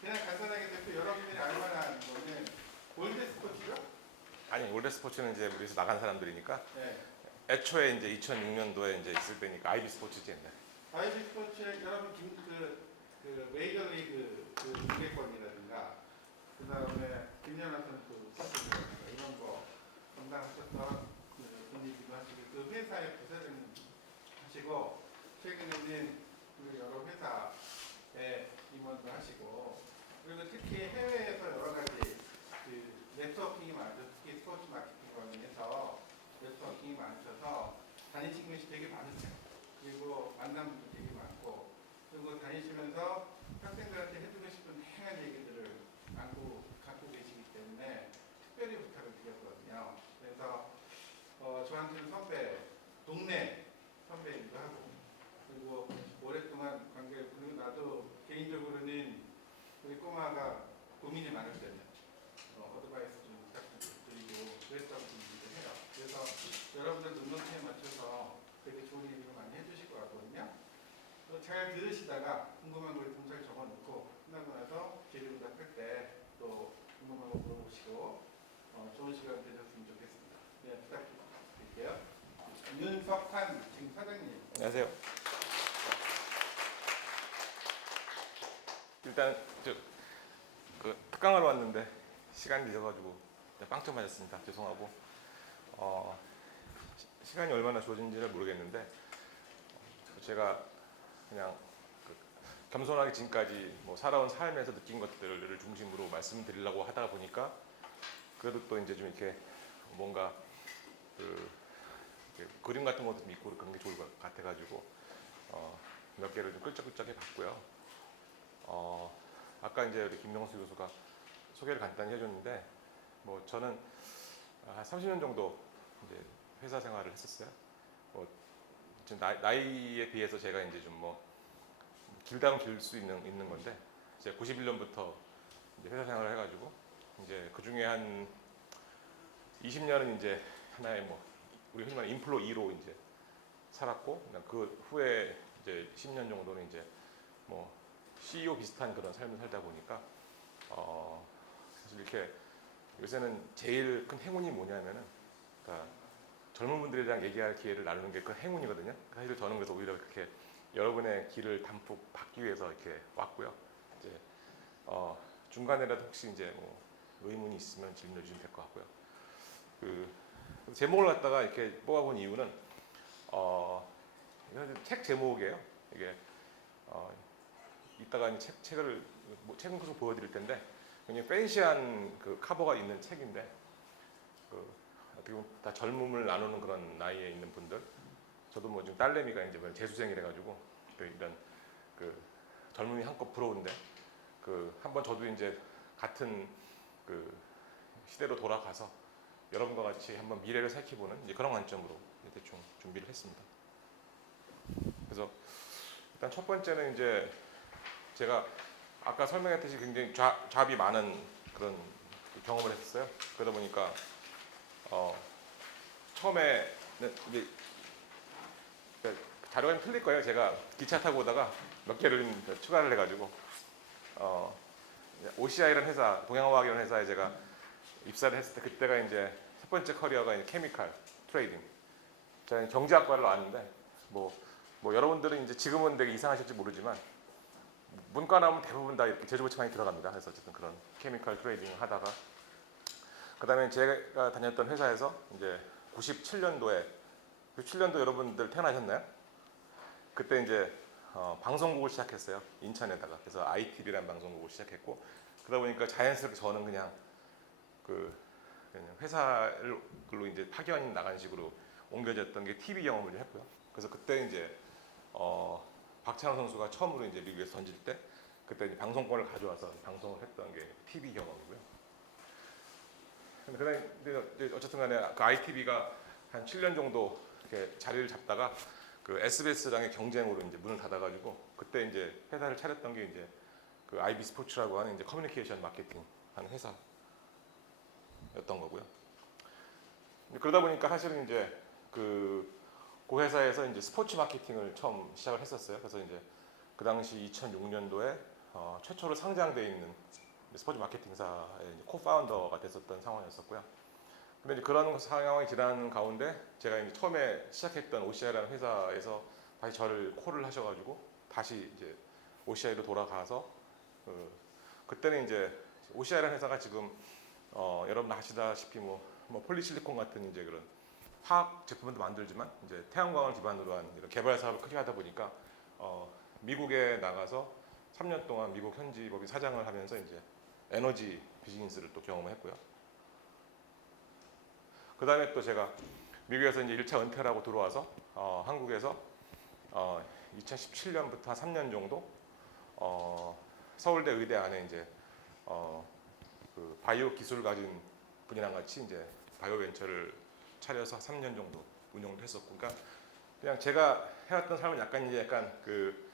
그냥 간단하게 대표 여러분들이 알 만한 거는 골드 스포츠죠? 아니 올드 스포츠는 이제 우리에서 나간 사람들이니까 네. 애초에 이제 2006년도에 이제 있을 때니까 아이비 스포츠지 옛날. 아이비 스포츠에 여러분 그 메이저리그 그 중계권이라든가 그 다음에 김연아 선수 스포츠라든가 이런 거 담당하셨던 분이기도 하시고 그 회사의 부사장님 하시고 최근에는 우리 여러 회사에 임원도 하시고 그리고 특히 해외에서 여러 가지 그 네트워킹이 많아서 특히 스포츠 마케팅 관련해서 네트워킹이 많으셔서 다니신 것이 되게 많으세요. 그리고 만남도 되게 많고 그리고 다니시면서 학생들한테 해주고 싶은 다양한 얘기들을 갖고 계시기 때문에 특별히 부탁을 드렸거든요. 그래서 저한테는 선배, 동네 선배이기도 하고 그리고 오랫동안 그리고 나도 개인적으로는 우리 꼬마가 고민이 많을 때는 어드바이스 좀 부탁드리고 그랬던 분들도 해요. 그래서 여러분들 눈높이에 맞춰서 되게 좋은 얘기를 많이 해주실 것 같거든요. 잘 들으시다가 궁금한 걸 동작 적어놓고 끝나고 나서 질의응답할 때 또 궁금한 거 물어보시고 좋은 시간 되셨으면 좋겠습니다. 네, 부탁드릴게요. 윤석한 지금 사장님. 안녕하세요. 일단 그 특강하러 왔는데 시간이 늦어가지고 빵점 맞았습니다. 죄송하고 시간이 얼마나 주어진지를 모르겠는데 제가 그냥 겸손하게 지금까지 뭐 살아온 삶에서 느낀 것들을 중심으로 말씀드리려고 하다 보니까 그래도 또 이제 좀 이렇게 뭔가 이렇게 그림 같은 것도 좀 있고 그런 게 좋을 것 같아가지고 몇 개를 좀 끌적끌적 해봤고요. 아까 이제 우리 김명수 교수가 소개를 간단히 해줬는데 뭐 저는 한 30년 정도 이제 회사 생활을 했었어요. 뭐 지금 나이에 비해서 제가 이제 좀 뭐 길다면 길 수 있는 건데 제가 91년부터 이제 회사 생활을 해가지고 이제 그 중에 한 20년은 이제 하나의 뭐 우리 흔히 말하는 인플로 2로 이제 살았고 그 후에 이제 10년 정도는 이제 뭐 CEO 비슷한 그런 삶을 살다 보니까 사실 이렇게 요새는 제일 큰 행운이 뭐냐면은 그러니까 젊은 분들이랑 얘기할 기회를 나누는 게 그 행운이거든요. 사실 저는 그래서 오히려 그렇게 여러분의 길을 담뿍 받기 위해서 이렇게 왔고요. 이제 중간에라도 혹시 이제 뭐 의문이 있으면 질문해 주시면 될 것 같고요. 그 제목을 갖다가 이렇게 뽑아본 이유는 이건 책 제목이에요. 이게 이따가 이제 책을 책은 계속 보여드릴 텐데 굉장히 팬시한 그 카버가 있는 책인데 어떻게 보면 다 젊음을 나누는 그런 나이에 있는 분들. 저도 뭐 지금 딸내미가 이제 재수생이라 가지고 이런 그 젊음이 한껏 부러운데 한번 저도 이제 같은 그 시대로 돌아가서 여러분과 같이 한번 미래를 살펴보는 이제 그런 관점으로 대충 준비를 했습니다. 그래서 일단 첫 번째는 이제 제가 아까 설명했듯이 굉장히 잡이 많은 그런 경험을 했었어요. 그러다 보니까 처음에는 이제 자료가 틀릴 거예요. 제가 기차 타고 오다가 몇 개를 추가를 해가지고 OCI라는 회사, 동양화학이라는 회사에 제가 입사를 했을 때 그때가 이제 첫 번째 커리어가 이제 케미칼 트레이딩. 제가 경제학과를 나왔는데 뭐 여러분들은 이제 지금은 되게 이상하실지 모르지만 문과 나오면 대부분 다 이렇게 제조업체 많이 들어갑니다. 그래서 어쨌든 그런 케미칼 트레이딩을 하다가 그다음에 제가 다녔던 회사에서 이제 97년도에 97년도 여러분들 태어나셨나요? 그때 이제 방송국을 시작했어요. 인천에다가. 그래서 ITV라는 방송국을 시작했고 그러다 보니까 자연스럽게 저는 그냥 그냥 회사로 이제 파견 나간 식으로 옮겨졌던 게 TV 경험을 좀 했고요. 그래서 그때 이제 박찬호 선수가 처음으로 이제 미국에서 던질 때 그때 이제 방송권을 가져와서 방송을 했던 게 TV 경험이고요. 근데 어쨌든 간에 그 ITV가 한 7년 정도 이렇게 자리를 잡다가 그 SBS랑의 경쟁으로 이제 문을 닫아가지고 그때 이제 회사를 차렸던 게 이제 그 IB 스포츠라고 하는 이제 커뮤니케이션 마케팅 하는 회사였던 거고요. 그러다 보니까 사실은 이제 그 회사에서 이제 스포츠 마케팅을 처음 시작을 했었어요. 그래서 이제 그 당시 2006년도에 최초로 상장돼 있는 스포츠 마케팅사의 코파운더가 됐었던 상황이었었고요. 근데 이제 그런 상황이 지나는 가운데 제가 이제 처음에 시작했던 OCI라는 회사에서 다시 저를 콜을 하셔가지고 다시 이제 OCI로 돌아가서 그때는 이제 OCI라는 회사가 지금 여러분 아시다시피 뭐 폴리실리콘 같은 이제 그런 화학 제품도 만들지만 이제 태양광을 기반으로 한 이런 개발 사업을 크게 하다 보니까 미국에 나가서 3년 동안 미국 현지 법인 사장을 하면서 이제 에너지 비즈니스를 또 경험했고요. 그 다음에 또 제가 미국에서 이제 1차 은퇴를 하고 들어와서 한국에서 2017년부터 한 3년 정도 서울대 의대 안에 이제 그 바이오 기술을 가진 분이랑 같이 이제 바이오 벤처를 차려서 3년 정도 운영도 했었고, 그러니까 그냥 제가 해왔던 삶은 약간 이제 그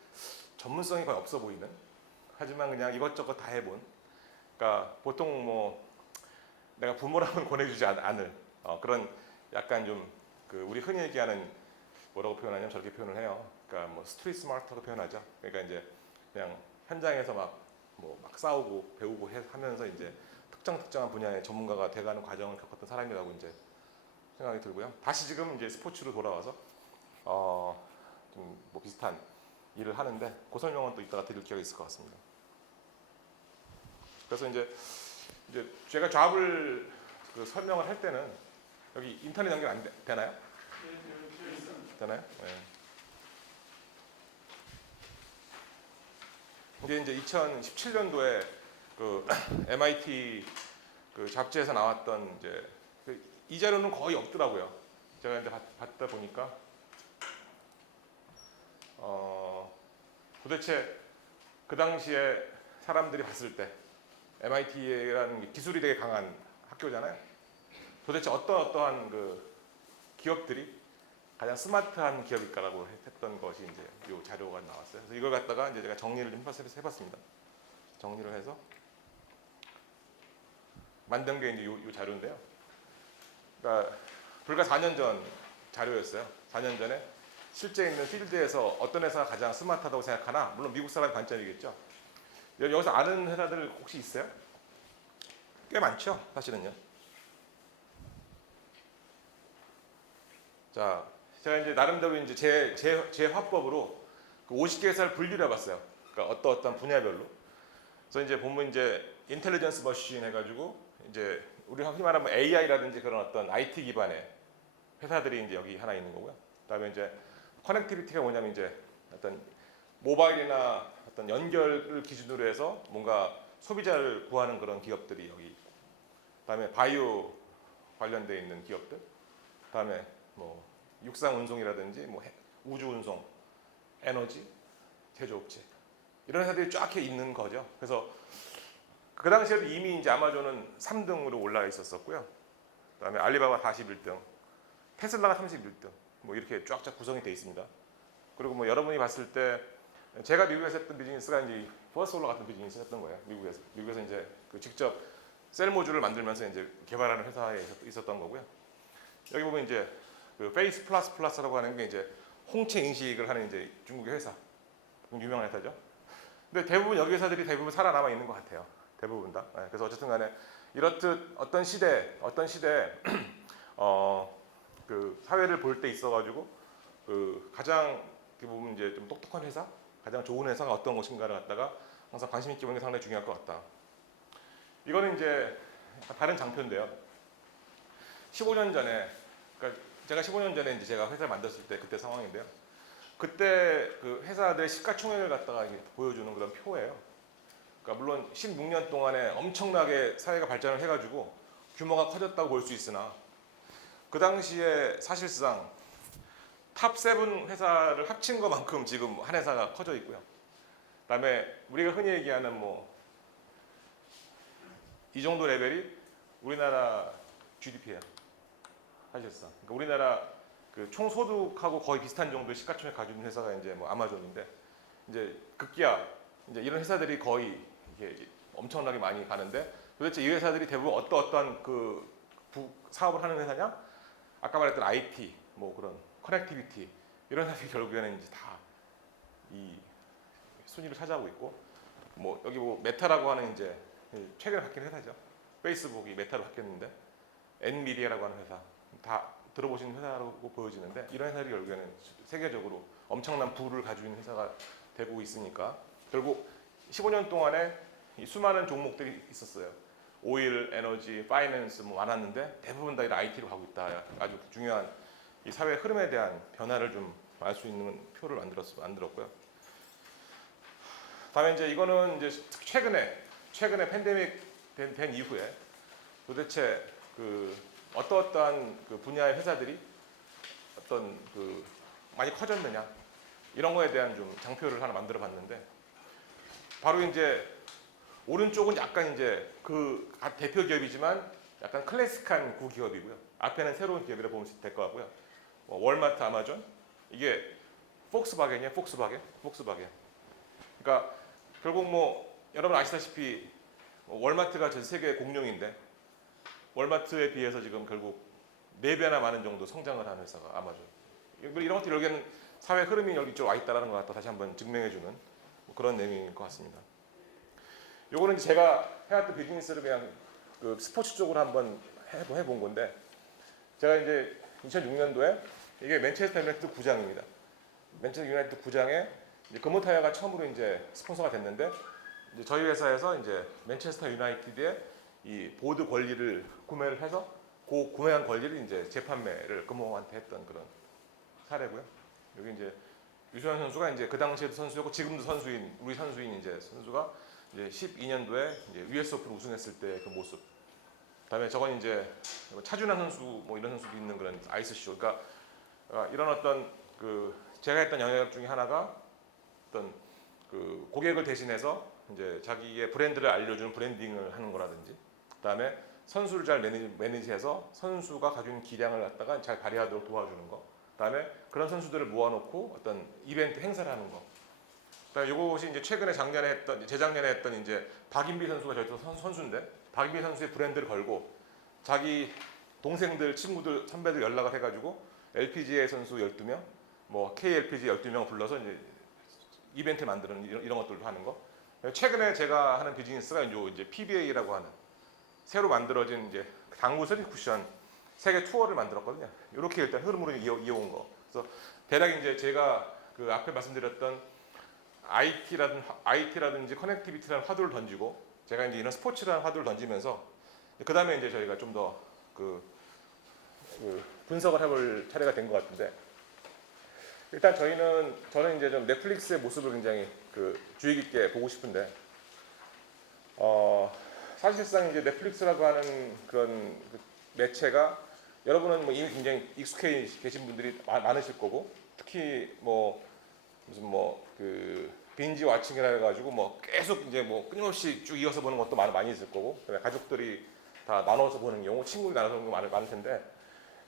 전문성이 거의 없어 보이는, 하지만 그냥 이것저것 다 해본, 그러니까 보통 뭐 내가 부모라면 권해주지 않을 그런 약간 좀 그 우리 흔히 얘기하는 뭐라고 표현하냐면 저렇게 표현을 해요. 그러니까 뭐 스트리트 스마트로 표현하죠. 그러니까 이제 그냥 현장에서 막 싸우고 배우고 하면서 이제 특정한 분야의 전문가가 돼가는 과정을 겪었던 사람이라고 이제 생각이 들고요. 다시 지금 이제 스포츠로 돌아와서 좀 뭐 비슷한 일을 하는데 그 설명은 또 이따가 드릴 기회가 있을 것 같습니다. 그래서 이제 제가 잡을 그 설명을 할 때는 여기 인터넷 연결 안 되나요? 되나요? 네. 이게 이제 2017년도에 그 MIT 그 잡지에서 나왔던 이제 이 자료는 거의 없더라고요. 제가 이제 봤다 보니까 도대체 그 당시에 사람들이 봤을 때 MIT라는 기술이 되게 강한 학교잖아요. 도대체 어떠한 그 기업들이 가장 스마트한 기업일까라고 했던 것이 이제 이 자료가 나왔어요. 그래서 이걸 갖다가 이제 제가 정리를 좀 해봤습니다. 정리를 해서 만든 게 이제 이 자료인데요. 그러니까 불과 4년 전 자료였어요. 4년 전에 실제 있는 필드에서 어떤 회사가 가장 스마트하다고 생각하나? 물론 미국 사람 관점이겠죠. 여기서 아는 회사들 혹시 있어요? 꽤 많죠, 사실은요. 자, 제가 이제 나름대로 이제 제 화법으로 그 50개 회사를 분류를 해봤어요. 그러니까 어떤 분야별로. 그래서 이제 보면 이제 인텔리전스 머신 해가지고 이제 우리 흔히 말하면 AI라든지 그런 어떤 IT 기반의 회사들이 이제 여기 하나 있는 거고요. 그다음에 이제 커넥티비티가 뭐냐면 이제 어떤 모바일이나 어떤 연결을 기준으로 해서 뭔가 소비자를 구하는 그런 기업들이 여기 있고, 그다음에 바이오 관련돼 있는 기업들, 그다음에 뭐 육상 운송이라든지 뭐 우주 운송, 에너지, 제조업체 이런 회사들이 쫙 있는 거죠. 그래서 그 당시에도 이미 이제 아마존은 3등으로 올라 있었었고요. 그다음에 알리바바 41등, 테슬라가 31등, 뭐 이렇게 쫙쫙 구성이 돼 있습니다. 그리고 뭐 여러분이 봤을 때 제가 미국에서 했던 비즈니스가 이제 퍼스홀러 같은 비즈니스 했던 거예요. 미국에서 이제 그 직접 셀 모듈을 만들면서 이제 개발하는 회사에 있었던 거고요. 여기 보면 이제 그 페이스 플러스라고 하는 게 이제 홍채 인식을 하는 이제 중국의 회사, 유명한 회사죠. 근데 대부분 여기 회사들이 대부분 살아남아 있는 것 같아요. 대부분 다. 네, 그래서 어쨌든간에 이렇듯 어떤 시대에 그 사회를 볼 때 있어가지고 그 가장 보면 이제 좀 똑똑한 회사, 가장 좋은 회사가 어떤 것인가를 갖다가 항상 관심 있게 보는 게 상당히 중요할 것 같다. 이거는 이제 다른 장표인데요. 15년 전에, 그러니까 제가 15년 전에 이제 제가 회사를 만들었을 때 그때 상황인데요. 그때 그 회사들의 시가총액을 갖다가 보여주는 그런 표예요. 그러니까 물론 16년 동안에 엄청나게 사회가 발전을 해가지고 규모가 커졌다고 볼 수 있으나 그 당시에 사실상 탑 7 회사를 합친 것만큼 지금 한 회사가 커져 있고요. 그다음에 우리가 흔히 얘기하는 뭐 이 정도 레벨이 우리나라 GDP예요. 사실상. 그러니까 우리나라 그 총소득하고 거의 비슷한 정도의 시가총액 가지고 있는 회사가 이제 뭐 아마존인데, 이제 급기야 이제 이런 회사들이 거의 이게 엄청나게 많이 가는데, 도대체 이 회사들이 대부분 어떠한 그 사업을 하는 회사냐? 아까 말했던 IT, 뭐 그런 커넥티비티 이런 회사들이 결국에는 이제 다 이 순위를 차지하고 있고, 뭐 여기 뭐 메타라고 하는 이제 최근에 바뀐 회사죠. 페이스북이 메타로 바뀌었는데 엔미디아라고 하는 회사 다 들어보신 회사라고 보여지는데 이런 회사들이 결국에는 세계적으로 엄청난 부를 가지고 있는 회사가 되고 있으니까 결국 15년 동안에 이 수많은 종목들이 있었어요. 오일, 에너지, 파이낸스 뭐 많았는데 대부분 다 IT로 가고 있다. 아주 중요한 이 사회 흐름에 대한 변화를 좀 알 수 있는 표를 만들었고요. 다음에 이제 이거는 이제 최근에 팬데믹 된 이후에 도대체 그 어떠한 그 분야의 회사들이 어떤 그 많이 커졌느냐 이런 거에 대한 좀 장표를 하나 만들어 봤는데 바로 이제 오른쪽은 약간 이제 그 대표 기업이지만 약간 클래식한 구기업이고요. 앞에는 새로운 기업이라 보면 될 것 같고요. 월마트, 아마존 이게 폭스바겐이에요. 폭스바겐. 그러니까 결국 뭐 여러분 아시다시피 월마트가 전 세계 공룡인데 월마트에 비해서 지금 결국 4배나 많은 정도 성장을 하는 회사가 아마존. 이런 것들이 여기는 사회 흐름이 여기 쪽 와 있다라는 걸 갖다 다시 한번 증명해주는 뭐 그런 내용인 것 같습니다. 요거는 제가 해왔던 비즈니스를 그냥 그 스포츠 쪽으로 한번 해본 건데 제가 이제 2006년도에 이게 맨체스터 유나이티드 구장입니다. 맨체스터 유나이티드 구장에 금호 타이어가 처음으로 이제 스폰서가 됐는데 이제 저희 회사에서 이제 맨체스터 유나이티드의 이 보드 권리를 구매를 해서 그 구매한 권리를 이제 재판매를 금호한테 했던 그런 사례고요. 여기 이제 유소연 선수가 이제 그 당시에도 선수였고 지금도 선수인 우리 선수인 이제 선수가 이제 12년도에 이제 US 오픈 우승했을 때 그 모습. 그다음에 저건 이제 차준환 선수 뭐 이런 선수도 있는 그런 아이스쇼. 그러니까 이런 어떤 그 제가 했던 영역 중에 하나가 어떤 그 고객을 대신해서 이제 자기의 브랜드를 알려주는 브랜딩을 하는 거라든지, 그다음에 선수를 잘 매니지해서 선수가 가지고 있는 기량을 갖다가 잘 발휘하도록 도와주는 거. 그다음에 그런 선수들을 모아놓고 어떤 이벤트 행사를 하는 거. 그다음에 이것이 이제 최근에 재작년에 했던 이제 박인비 선수가 저희 선수인데 박인비 선수의 브랜드를 걸고 자기 동생들, 친구들, 선배들 연락을 해가지고 LPGA 선수 12명, 뭐 KLPG 12명 불러서 이제 이벤트 만드는 이런 것들도 하는 거. 최근에 제가 하는 비즈니스가 이제 PBA라고 하는 새로 만들어진 이제 당구 스리 쿠션 세계 투어를 만들었거든요. 이렇게 일단 흐름으로 이어온 거. 그래서 대략 이제 제가 그 앞에 말씀드렸던 IT라든지 커넥티비티라는 화두를 던지고 제가 이제 이런 스포츠라는 화두를 던지면서 그 다음에 이제 저희가 좀 더 그 분석을 해볼 차례가 된 것 같은데 일단 저는 이제 좀 넷플릭스의 모습을 굉장히 그 주의 깊게 보고 싶은데 사실상 이제 넷플릭스라고 하는 그런 그 매체가 여러분은 뭐 이미 굉장히 익숙해 계신 분들이 많으실 거고 특히 뭐 무슨 뭐 그 빈지 와칭이라 해가지고 뭐 계속 이제 뭐 끊임없이 쭉 이어서 보는 것도 많이 있을 거고 가족들이 다 나눠서 보는 경우 친구들이 나눠서 보는 경우 많을 텐데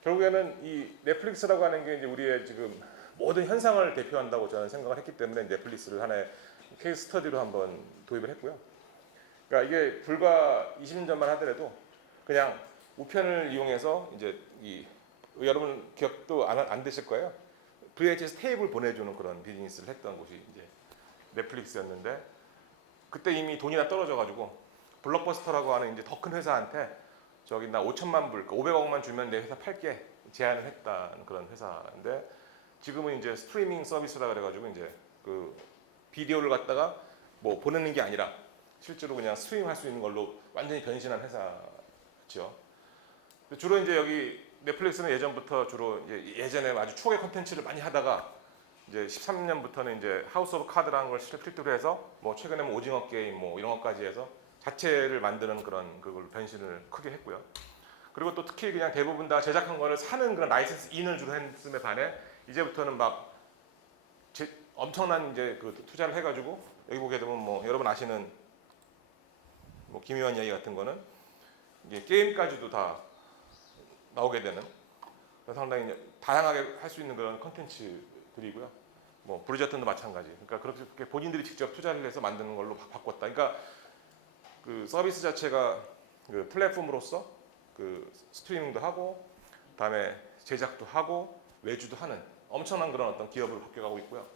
결국에는 이 넷플릭스라고 하는 게 이제 우리의 지금 모든 현상을 대표한다고 저는 생각을 했기 때문에 넷플릭스를 하나의 케이스 스터디로 한번 도입을 했고요. 그러니까 이게 불과 20년 전만 하더라도 그냥 우편을 이용해서 이제 여러분 기억도 안 되실 거예요. VHS 테이프를 보내주는 그런 비즈니스를 했던 곳이 이제 넷플릭스였는데 그때 이미 돈이 다 떨어져가지고 블록버스터라고 하는 이제 더 큰 회사한테 저기 나 5천만 불, 500억만 주면 내 회사 팔게 제안을 했다는 그런 회사인데 지금은 이제 스트리밍 서비스라 그래가지고 이제 그 비디오를 갖다가 뭐 보내는 게 아니라 실제로 그냥 스트리밍할 수 있는 걸로 완전히 변신한 회사죠. 주로 이제 여기 넷플릭스는 예전부터 주로 예전에 아주 추억의 콘텐츠를 많이 하다가 이제 13년부터는 이제 하우스 오브 카드라는 걸 필두로 해서 뭐 최근에 뭐 오징어 게임 뭐 이런 것까지 해서 자체를 만드는 그런 그걸 변신을 크게 했고요. 그리고 또 특히 그냥 대부분 다 제작한 거를 사는 그런 라이센스 인을 주로 했음에 반해 이제부터는 막 엄청난 이제 그 투자를 해가지고 여기 보게 되면 뭐 여러분 아시는 뭐 기묘한 이야기 같은 거는 이게 게임까지도 다 나오게 되는 상당히 다양하게 할 수 있는 그런 컨텐츠들이고요. 뭐 브리저튼도 마찬가지. 그러니까 그렇게 본인들이 직접 투자를 해서 만드는 걸로 바꿨다. 그러니까 그 서비스 자체가 그 플랫폼으로서 그 스트리밍도 하고, 그다음에 제작도 하고, 외주도 하는 엄청난 그런 어떤 기업으로 바뀌어가고 있고요.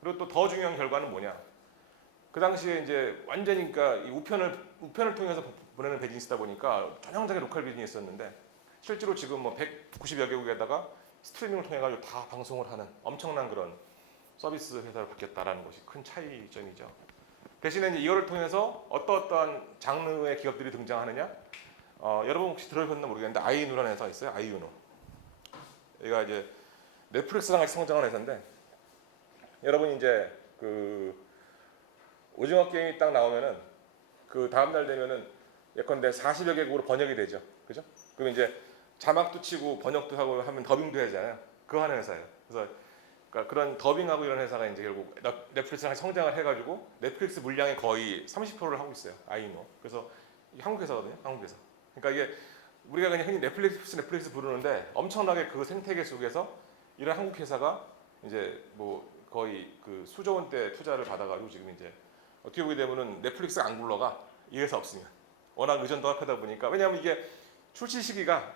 그리고 또 더 중요한 결과는 뭐냐? 그 당시에 이제 완전히 그러니까 이 우편을 통해서 보내는 비즈니스다 보니까 전형적인 로컬 비즈니스였는데 실제로 지금 뭐 190여 개국에다가 스트리밍을 통해 가지고 다 방송을 하는 엄청난 그런 서비스 회사로 바뀌었다라는 것이 큰 차이점이죠. 대신에 이제 이거를 통해서 어떠한 장르의 기업들이 등장하느냐? 여러분 혹시 들어보셨나 모르겠는데 아이유노라는 회사가 있어요. 아이유노. 얘가 이제 넷플릭스랑 같이 성장한 회사인데 여러분 이제 그 오징어 게임이 딱 나오면은 그 다음 날 되면은 예컨대 40여 개국으로 번역이 되죠. 그죠? 그럼 이제 자막도 치고 번역도 하고 하면 더빙도 해야잖아요. 그거 하는 회사예요. 그래서 그러니까 그런 더빙하고 이런 회사가 이제 결국 넷플릭스랑 성장을 해가지고 넷플릭스 물량의 거의 30%를 하고 있어요. 아이노. 그래서 한국 회사거든요. 한국 회사. 그러니까 이게 우리가 그냥 흔히 넷플릭스 부르는데 엄청나게 그 생태계 속에서 이런 한국 회사가 이제 뭐 거의 그 수조 원대 투자를 받아가지고 지금 이제 어떻게 보게 되면은 넷플릭스가 안 굴러가 이 회사 없으면 워낙 의존도가 크다 보니까 왜냐하면 이게 출시 시기가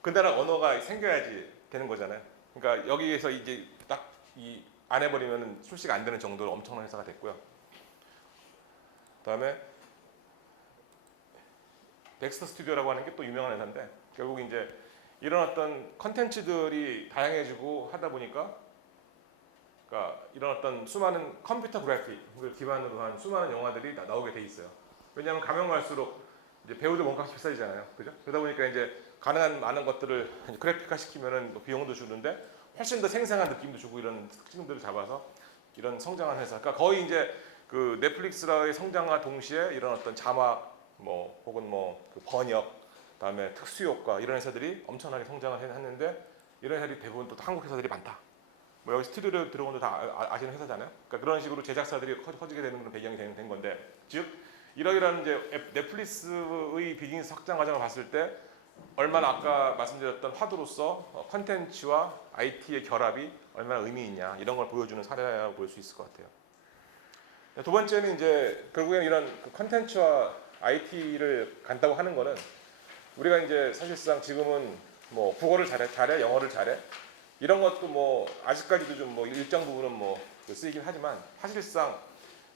그 나라 언어가 생겨야지 되는 거잖아요. 그러니까 여기에서 이제 딱 이 안 해버리면 출시가 안 되는 정도로 엄청난 회사가 됐고요. 그다음에 덱스터 스튜디오라고 하는 게 또 유명한 회사인데 결국 이제 이런 어떤 컨텐츠들이 다양해지고 하다 보니까 그러니까 이런 어떤 수많은 컴퓨터 그래픽을 기반으로 한 수많은 영화들이 나오게 돼 있어요. 왜냐하면 가면 갈수록 이제 배우들 원가가 비싸지잖아요. 그죠? 그러다 보니까 이제 가능한 많은 것들을 그래픽화 시키면은 비용도 주는데 훨씬 더 생생한 느낌도 주고 이런 특징들을 잡아서 이런 성장한 회사. 그러니까 거의 이제 그 넷플릭스의 성장과 동시에 이런 어떤 자막 뭐 혹은 뭐그 번역, 그다음에 특수 효과 이런 회사들이 엄청나게 성장을 했는데 이런 회사들이 대부분 또 한국 회사들이 많다. 뭐 여기 스튜디오 들어온 것도 다 아시는 회사잖아요. 그러니까 그런 식으로 제작사들이 커지게 되는 그런 배경이 된 건데, 즉 이러이러한 이제 넷플릭스의 비즈니스 확장 과정을 봤을 때 얼마나 아까 말씀드렸던 화두로서 컨텐츠와 IT의 결합이 얼마나 의미 있냐 이런 걸 보여주는 사례라고 볼 수 있을 것 같아요. 두 번째는 이제 결국에는 이런 컨텐츠와 IT를 간다고 하는 거는 우리가 이제 사실상 지금은 뭐 국어를 잘해, 영어를 잘해 이런 것도 뭐 아직까지도 좀 뭐 일정 부분은 뭐 쓰이긴 하지만 사실상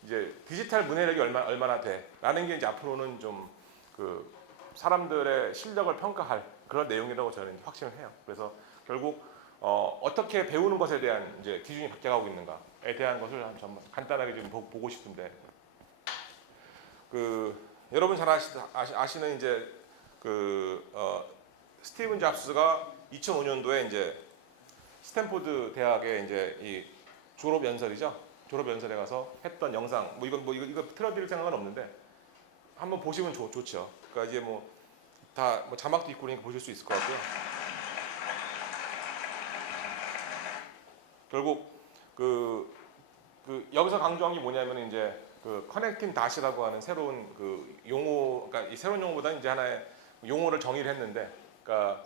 이제 디지털 문해력이 얼마나 돼라는 게 이제 앞으로는 좀 그 사람들의 실력을 평가할 그런 내용이라고 저는 확신을 해요. 그래서 결국 어떻게 배우는 것에 대한 이제 기준이 바뀌어가고 있는가에 대한 것을 한번 간단하게 좀 보고 싶은데 그 여러분 잘 아시는 이제 그 스티븐 잡스가 2005년도에 이제 스탠포드 대학에 이제 이 졸업 연설이죠. 졸업 연설에 가서 했던 영상 이거 틀어드릴 생각은 없는데 한번 보시면 좋죠. 그러니까 이제 뭐 다 뭐 자막도 있고 그러니까 보실 수 있을 것 같고요. 결국 그 여기서 강조한 게 뭐냐면 이제 그 커넥팅 닷이라고 하는 새로운 그 용어, 그러니까 이 새로운 용어보다 이제 하나의 용어를 정의를 했는데, 그러니까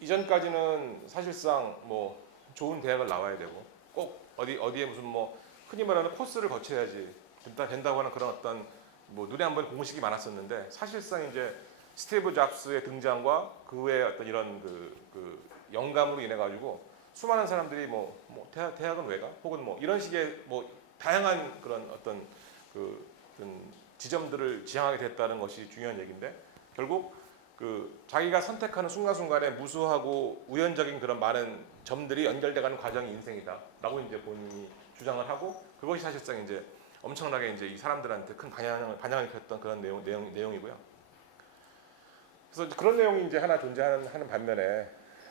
이전까지는 사실상 뭐 좋은 대학을 나와야 되고 꼭 어디에 무슨 뭐 흔히 말하는 코스를 거쳐야지 된다고 하는 그런 어떤 뭐 눈에 안 보이는 공식이 많았었는데 사실상 이제 스티브 잡스의 등장과 그 외에 어떤 이런 그 영감으로 인해 가지고 수많은 사람들이 뭐 대학은 왜 가? 혹은 뭐 이런 식의 뭐 다양한 그런 어떤 그 지점들을 지향하게 됐다는 것이 중요한 얘기인데 결국 그 자기가 선택하는 순간순간에 무수하고 우연적인 그런 많은 점들이 연결돼가는 과정이 인생이다라고 이제 본인이 주장을 하고 그것이 사실상 이제 엄청나게 이제 이 사람들한테 큰 반향을 줬던 그런 내용이고요. 그래서 그런 내용이 이제 하나 존재하는 반면에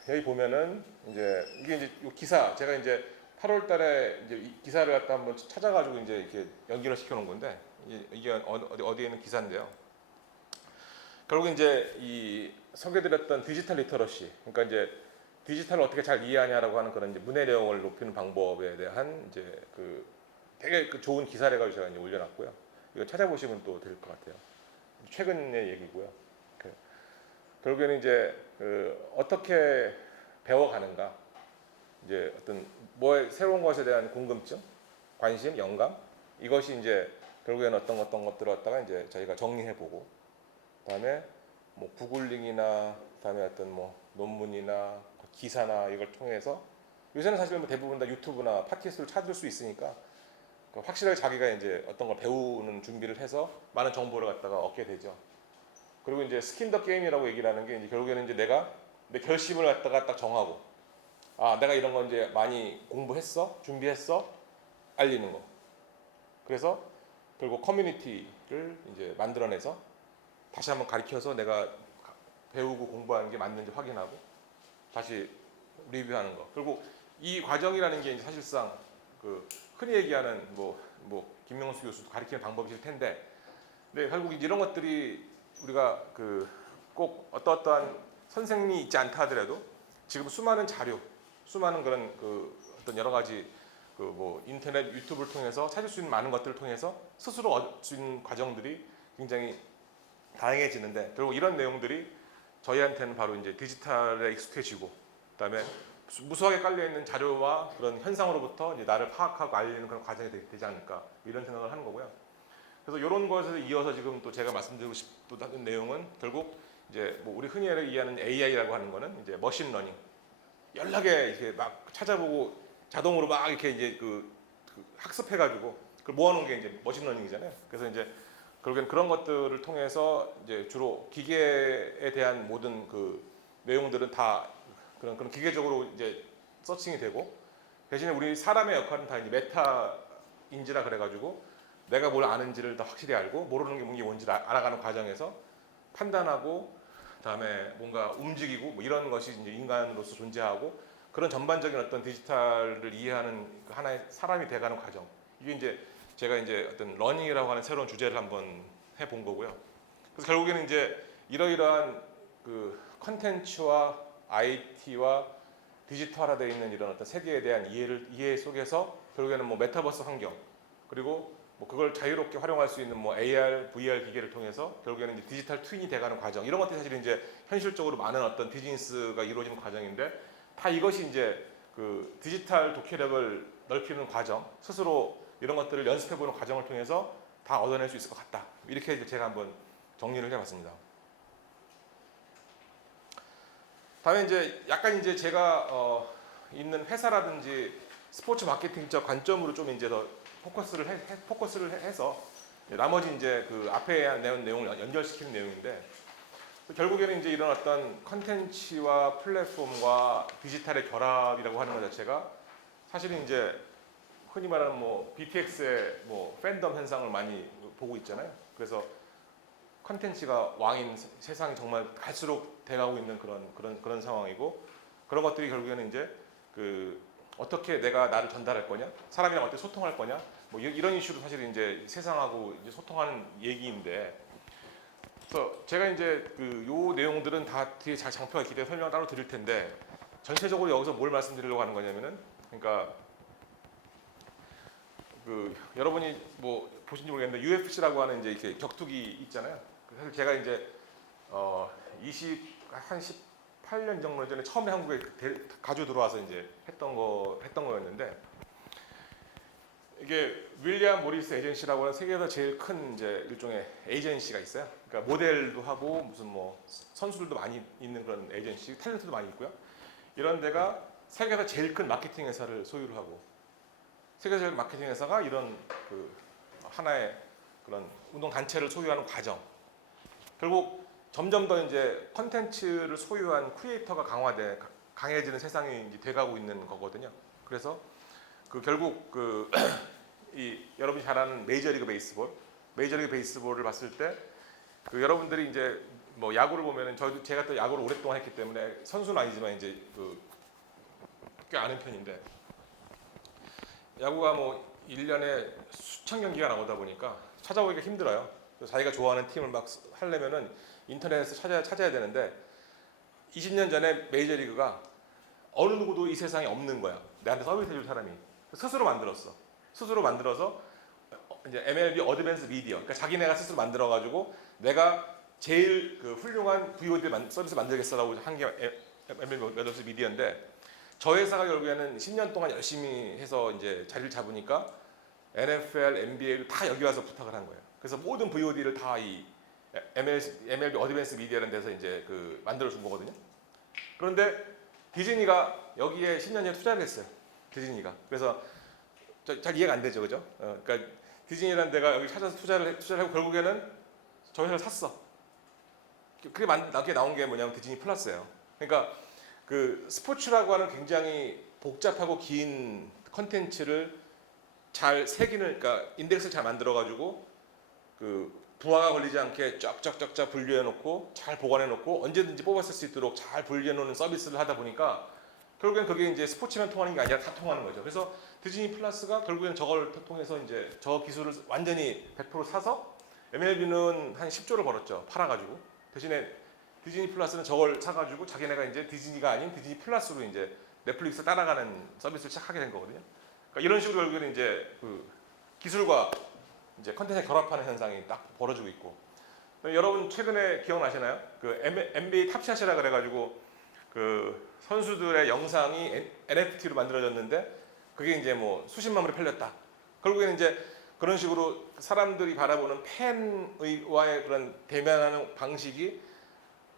여기 보면은 이제 이게 이제 이 기사 제가 이제 8월달에 이제 이 기사를 갖다 한번 찾아가지고 이제 이렇게 연결을 시켜놓은 건데 이게 어디에 있는 기사인데요. 결국 이제 이 소개드렸던 디지털 리터러시, 그러니까 이제 디지털을 어떻게 잘 이해하냐라고 하는 그런 이제 문해 내용을 높이는 방법에 대한 이제 그 되게 그 좋은 기사를 가지고 제가 이제 올려놨고요. 이거 찾아보시면 또 될 것 같아요. 최근의 얘기고요. 결국에는 이제 어떻게 배워가는가, 이제 어떤 새로운 것에 대한 궁금증, 관심, 영감 이것이 이제 결국에는 어떤 것들을 갖다가 이제 저희가 정리해보고 그다음에 뭐 구글링이나 그다음에 어떤 뭐 논문이나 기사나 이걸 통해서 요새는 사실 뭐 대부분 다 유튜브나 팟캐스트를 찾을 수 있으니까 확실하게 자기가 이제 어떤 걸 배우는 준비를 해서 많은 정보를 갖다가 얻게 되죠. 그리고 이제 스킨 더 게임이라고 얘기를 하는 게 이제 결국에는 이제 내가 내 결심을 갖다가 딱 정하고, 아 내가 이런 거 이제 많이 공부했어, 준비했어, 알리는 거. 그래서 결국 커뮤니티를 이제 만들어내서 다시 한번 가르쳐서 내가 배우고 공부하는 게 맞는지 확인하고 다시 리뷰하는 거. 결국 이 과정이라는 게 이제 사실상 그 흔히 얘기하는 뭐 김명수 교수도 가르치는 방법이실 텐데, 근데 결국 이런 것들이 우리가 그 꼭 어떠한 선생님이 있지 않다 하더라도 지금 수많은 자료, 수많은 그런 그 어떤 여러 가지 그 뭐 인터넷 유튜브를 통해서 찾을 수 있는 많은 것들을 통해서 스스로 얻을 수 있는 과정들이 굉장히 다양해지는데, 결국 이런 내용들이 저희한테는 바로 이제 디지털에 익숙해지고, 그다음에 무수하게 깔려 있는 자료와 그런 현상으로부터 이제 나를 파악하고 알리는 그런 과정이 되지 않을까, 이런 생각을 하는 거고요. 그래서 이런 것에 이어서 지금 또 제가 말씀드리고 싶은 내용은 결국 이제 뭐 우리 흔히 이해하는 AI라고 하는 거는 이제 머신 러닝, 연락에 이렇게 막 찾아보고 자동으로 막 이렇게 이제 그 학습해가지고 그걸 모아놓은 게 이제 머신 러닝이잖아요. 그래서 이제 결국엔 그런 것들을 통해서 이제 주로 기계에 대한 모든 그 내용들은 다 그런 기계적으로 이제 서칭이 되고, 대신에 우리 사람의 역할은 다 이제 메타 인지라 그래가지고 내가 뭘 아는지를 더 확실히 알고 모르는 게 뭔지를 알아가는 과정에서 판단하고, 그다음에 뭔가 움직이고 뭐 이런 것이 이제 인간으로서 존재하고, 그런 전반적인 어떤 디지털을 이해하는 하나의 사람이 돼가는 과정. 이게 이제 제가 이제 어떤 러닝이라고 하는 새로운 주제를 한번 해본 거고요. 그래서 결국에는 이제 이러이러한 그 컨텐츠와 IT와 디지털화되어 있는 이런 어떤 세계에 대한 이해 속에서 결국에는 뭐 메타버스 환경, 그리고 뭐 그걸 자유롭게 활용할 수 있는 뭐 AR, VR 기계를 통해서 결국에는 이제 디지털 트윈이 돼가는 과정, 이런 것들이 사실 이제 현실적으로 많은 어떤 비즈니스가 이루어지는 과정인데, 다 이것이 이제 그 디지털 독해력을 넓히는 과정, 스스로 이런 것들을 연습해보는 과정을 통해서 다 얻어낼 수 있을 것 같다. 이렇게 이제 제가 한번 정리를 해봤습니다. 다음에 이제 약간 이제 제가 있는 회사라든지 스포츠 마케팅적 관점으로 좀 이제 더 포커스를 해서 나머지 이제 그 앞에 내용 내용을 연결시키는 내용인데, 결국에는 이제 이런 어떤 컨텐츠와 플랫폼과 디지털의 결합이라고 하는 것 자체가 사실은 이제 흔히 말하는 뭐 BTX의 뭐 팬덤 현상을 많이 보고 있잖아요. 그래서 컨텐츠가 왕인 세상이 정말 갈수록 돼가고 있는 그런 상황이고, 그런 것들이 결국에는 이제 그 어떻게 내가 나를 전달할 거냐, 사람이랑 어떻게 소통할 거냐, 뭐 이런 이슈로 사실 이제 세상하고 이제 소통하는 얘기인데, 그래서 제가 이제 그 요 내용들은 다 뒤에 잘 장표가 있기 때문에 설명을 따로 드릴 텐데, 전체적으로 여기서 뭘 말씀드리려고 하는 거냐면은, 그러니까 그 여러분이 뭐 보신지 모르겠는데 UFC라고 하는 이제 이렇게 격투기 있잖아요. 그래서 제가 이제 한 18년 정도 전에 처음에 한국에 가지고 들어와서 이제 했던 거였는데, 이게 윌리엄 모리스 에이전시라고 하는 세계에서 제일 큰 이제 일종의 에이전시가 있어요. 그러니까 모델도 하고 무슨 뭐 선수들도 많이 있는 그런 에이전시, 탤런트도 많이 있고요. 이런 데가 세계에서 제일 큰 마케팅 회사를 소유를 하고, 세계에서 제일 마케팅 회사가 이런 그 하나의 그런 운동 단체를 소유하는 과정. 결국 점점 더 이제 컨텐츠를 소유한 크리에이터가 강해지는 세상이 이제 돼가고 있는 거거든요. 그래서 그 결국 그 이 여러분이 잘 아는 메이저리그 베이스볼을 봤을 때 그 여러분들이 이제 뭐 야구를 보면은 제가 또 야구를 오랫동안 했기 때문에 선수는 아니지만 이제 그 꽤 아는 편인데, 야구가 뭐 1년에 수천 경기가 나오다 보니까 찾아보기가 힘들어요. 그래서 자기가 좋아하는 팀을 막 하려면은 인터넷에서 찾아야 되는데, 20년 전에 메이저리그가 어느 누구도 이 세상에 없는 거야. 내한테 서비스 해줄 사람이. 스스로 만들어서 이제 MLB 어드밴스 미디어, 그러니까 자기네가 스스로 만들어가지고 내가 제일 그 훌륭한 VOD 서비스 만들겠어라고 한 게 MLB 어드밴스 미디어인데, 저 회사가 결국에는 10년 동안 열심히 해서 이제 자리를 잡으니까 NFL, NBA를 다 여기 와서 부탁을 한 거예요. 그래서 모든 VOD를 다 이 MLB 어드밴스 미디어라는 데서 이제 그 만들어 준 거거든요. 그런데 디즈니가 여기에 10년 전에 투자를 했어요. 디즈니가. 그래서 잘 이해가 안 되죠, 그죠? 그러니까 디즈니라는 데가 여기 찾아서 투자를 하고 결국에는 저 회사를 샀어. 그게 나게 나온 게 뭐냐면 디즈니 플러스예요. 그러니까 그 스포츠라고 하는 굉장히 복잡하고 긴 컨텐츠를 잘 새기는, 그러니까 인덱스를 잘 만들어가지고 그 부하가 걸리지 않게 쫙쫙쫙쫙 분류해 놓고 잘 보관해 놓고 언제든지 뽑았을 수 있도록 잘 분류해 놓는 서비스를 하다 보니까 결국엔 그게 이제 스포츠만 통하는 게 아니라 다 통하는 거죠. 그래서 디즈니 플러스가 결국엔 저걸 통해서 이제 저 기술을 완전히 100% 사서 MLB는 한 10조를 벌었죠. 팔아가지고. 대신에 디즈니 플러스는 저걸 사가지고 자기네가 이제 디즈니가 아닌 디즈니 플러스로 이제 넷플릭스 따라가는 서비스를 시작하게 된 거거든요. 그러니까 이런 식으로 결국에는 이제 그 기술과 이제 컨텐츠 결합하는 현상이 딱 벌어지고 있고. 여러분 최근에 기억나시나요? 그 NBA 탑샷이라 그래가지고 그 선수들의 영상이 NFT로 만들어졌는데 그게 이제 뭐 수십만 불에 팔렸다. 결국에는 이제 그런 식으로 사람들이 바라보는 팬와의 그런 대면하는 방식이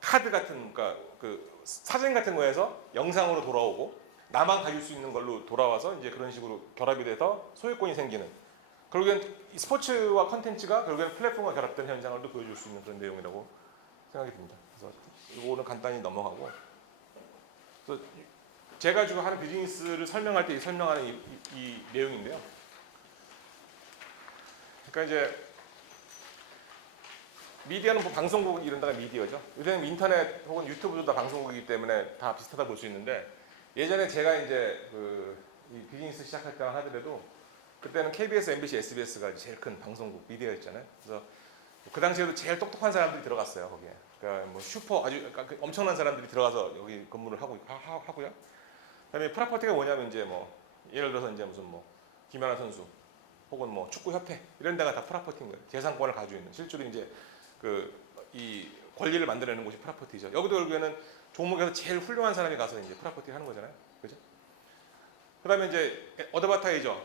카드 같은, 그러니까 그 사진 같은 거에서 영상으로 돌아오고 나만 가질 수 있는 걸로 돌아와서 이제 그런 식으로 결합이 돼서 소유권이 생기는. 결국엔 이 스포츠와 컨텐츠가 결국엔 플랫폼과 결합된 현상을 또 보여줄 수 있는 그런 내용이라고 생각이 듭니다. 그래서 이거는 간단히 넘어가고. 그래서 제가 지금 하는 비즈니스를 설명할 때 설명하는 이 내용인데요. 그러니까 이제 미디어는 뭐 방송국 이런 데가 미디어죠. 요새는 인터넷 혹은 유튜브도 다 방송국이기 때문에 다 비슷하다 볼 수 있는데 예전에 제가 이제 이 비즈니스 시작할 때 하더라도 그때는 KBS, MBC, SBS가 제일 큰 방송국 미디어였잖아요. 그래서 그 당시에도 제일 똑똑한 사람들이 들어갔어요 거기에. 그러니까 뭐 슈퍼 아주 그러니까 엄청난 사람들이 들어가서 여기 근무를 하고요. 그다음에 프라퍼티가 뭐냐면 이제 뭐 예를 들어서 이제 무슨 뭐 김연아 선수 혹은 뭐 축구협회 이런 데가 다 프라퍼티인 거예요. 재산권을 가지고 있는 실제로 이제 이 권리를 만들어내는 곳이 프라퍼티죠. 여기도 결국에는 종목에서 제일 훌륭한 사람이 가서 이제 프라퍼티 하는 거잖아요. 그죠? 그다음에 이제 어드버타이저,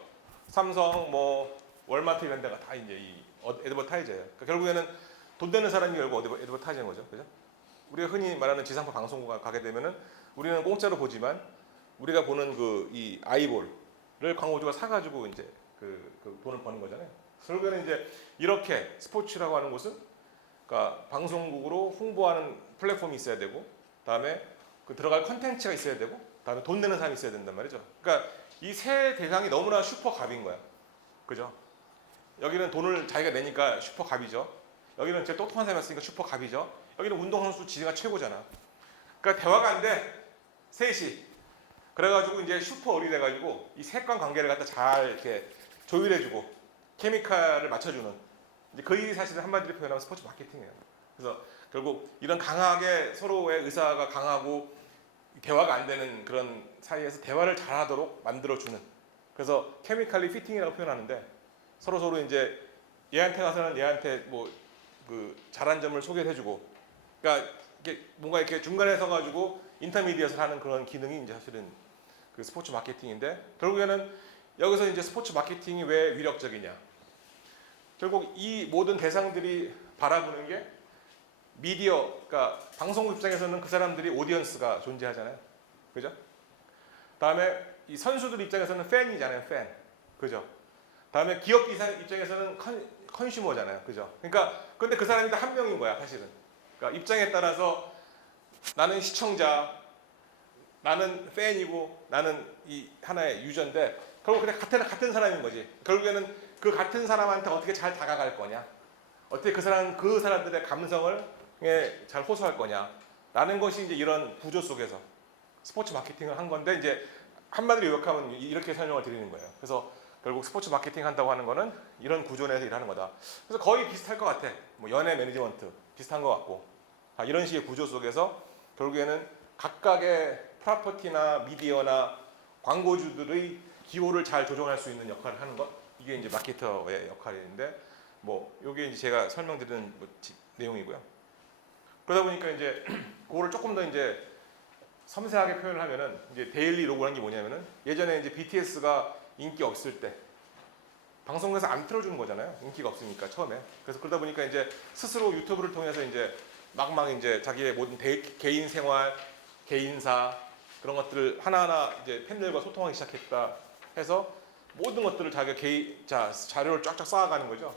삼성, 뭐 월마트 이런 데가 다 이제 이 어드버타이저예요. 그러니까 결국에는 돈 되는 사람이 결국 어드버타이저인 거죠. 그죠? 우리가 흔히 말하는 지상파 방송국 가게 되면은 우리는 공짜로 보지만 우리가 보는 이 아이볼을 광고주가 사가지고 이제 그 돈을 버는 거잖아요. 결국에는 이제 이렇게 스포츠라고 하는 곳은 그러니까 방송국으로 홍보하는 플랫폼이 있어야 되고, 다음에 그 들어갈 컨텐츠가 있어야 되고, 다음에 돈 내는 사람이 있어야 된단 말이죠. 그러니까 이 세 대상이 너무나 슈퍼갑인 거야. 그죠? 여기는 돈을 자기가 내니까 슈퍼갑이죠. 여기는 제일 똑똑한 사람이었으니까 슈퍼갑이죠. 여기는 운동선수 지가 최고잖아. 그러니까 대화가 안 돼. 셋이. 그래가지고 이제 슈퍼 을이 돼가지고 이 색관 관계를 갖다 잘 이렇게 조율해주고 케미칼을 맞춰주는. 이제 그 일이 사실은 한마디로 표현하면 스포츠 마케팅이에요. 그래서 결국 이런 강하게 서로의 의사가 강하고 대화가 안 되는 그런 사이에서 대화를 잘하도록 만들어주는. 그래서 케미칼리 피팅이라고 표현하는데 서로 이제 얘한테 가서는 얘한테 뭐 그 잘한 점을 소개해주고, 그러니까 이렇게 뭔가 이렇게 중간에 서가지고 인터미디엇을 하는 그런 기능이 이제 사실은 그 스포츠 마케팅인데 결국에는 여기서 이제 스포츠 마케팅이 왜 위력적이냐? 결국 이 모든 대상들이 바라보는 게 미디어, 그러니까 방송국 입장에서는 그 사람들이 오디언스가 존재하잖아요. 그죠? 다음에 이 선수들 입장에서는 팬이잖아요. 팬. 그죠? 다음에 기업 입장에서는 컨슈머잖아요. 그죠? 그러니까 근데 그 사람이 다 한 명인 거야, 사실은. 그러니까 입장에 따라서 나는 시청자, 나는 팬이고 나는 이 하나의 유저인데 결국 그냥 같은 사람인 거지. 결국에는 그 같은 사람한테 어떻게 잘 다가갈 거냐, 어떻게 그 사람들의 감성을 잘 호소할 거냐라는 것이 이제 이런 구조 속에서 스포츠 마케팅을 한 건데, 이제 한마디로 요약하면 이렇게 설명을 드리는 거예요. 그래서 결국 스포츠 마케팅 한다고 하는 거는 이런 구조 내에서 일하는 거다. 그래서 거의 비슷할 것 같아. 뭐 연예 매니지먼트 비슷한 것 같고, 이런 식의 구조 속에서 결국에는 각각의 프로퍼티나 미디어나 광고주들의 기호를 잘 조정할 수 있는 역할을 하는 것, 이게 이제 마케터의 역할인데, 뭐 이게 이제 제가 설명드리는 내용이고요. 그러다 보니까 이제 그거를 조금 더 이제 섬세하게 표현을 하면은 이제 데일리 로고라는 게 뭐냐면은 예전에 이제 BTS가 인기 없을 때 방송에서 안 틀어주는 거잖아요. 인기가 없으니까 처음에. 그래서 그러다 보니까 이제 스스로 유튜브를 통해서 이제 막 이제 자기의 모든 개인 생활, 개인사 그런 것들을 하나하나 이제 팬들과 소통하기 시작했다 해서 모든 것들을 자기가 자료를 쫙쫙 쌓아가는 거죠.